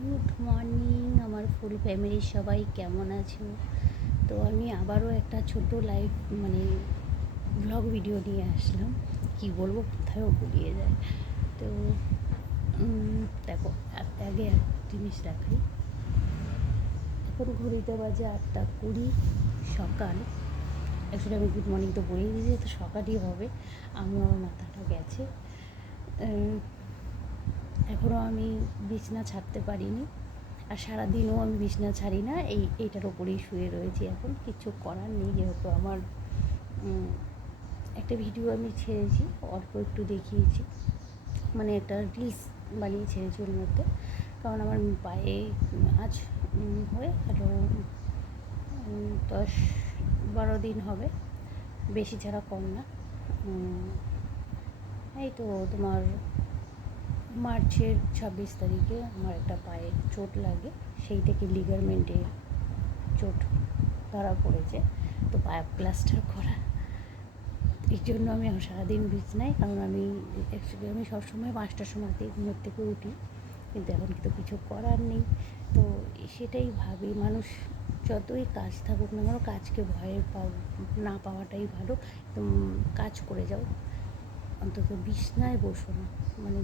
Good morning আমার ফুল ফ্যামিলির সবাই কেমন আছো? তো আমি আবারও একটা ছোট লাইভ মানে ব্লগ ভিডিও নিয়ে আসলাম। কি বলবো, কোথায়ও গুলিয়ে যায়। তো দেখো, আগে এক জিনিস দেখাই। এখন ঘড়িতে বাজে 8:20 সকাল। অ্যাকচুয়ালি আমি গুড মর্নিং তো বলেই দিয়েছি, তো সকালই হবে। আমার মাথাটা গেছে। এখনও আমি বিছনা ছাড়তে পারিনি, আর সারাদিনও আমি বিছনা ছাড়ি না, এইটার ওপরেই শুয়ে রয়েছি। এখন কিছু করার নেই, যেহেতু আমার একটা ভিডিও আমি ছেড়েছি, অল্প একটু দেখিয়েছি, মানে একটা রিলস বানিয়ে ছেড়েছি ওর মধ্যে। কারণ আমার পায়ে আজ হয়ে গেল 10-12 দিন হবে, বেশি ছাড়া কম না। এই তো তোমার মার্চের 26 তারিখে আমার একটা পায়ে চোট লাগে, সেই থেকে লিগারমেন্টের চোট ধরা পড়েছে। তো পায়ে প্লাস্টার করা, এই জন্য আমি এখন সারাদিন বিছানায়। কারণ আমি অ্যাকচুয়ালি আমি সবসময় 5টার সময়তেই ঘুমের থেকে উঠি, কিন্তু এখন কিন্তু কিছু করার নেই। তো সেটাই ভাবি, মানুষ যতই কাজ থাকুক না কেন, কাজকে ভয় না পাওয়াটাই ভালো। কাজ করে যাও, অন্তত বিছনায় বসো না। মানে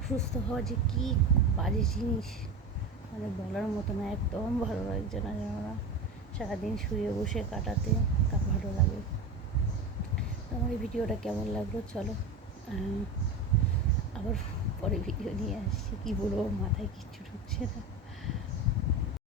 অসুস্থ হওয়া যে কী বাজে জিনিস, মানে বলার মতো না। একদম ভালো লাগছে না, জানো না, সারাদিন শুয়ে বসে কাটাতে ভালো লাগে। তো আমার এই ভিডিওটা কেমন লাগলো, চলো আবার পরে ভিডিও নিয়ে আসছি। কী বলবো, মাথায় কিচ্ছু ঢুকছে না।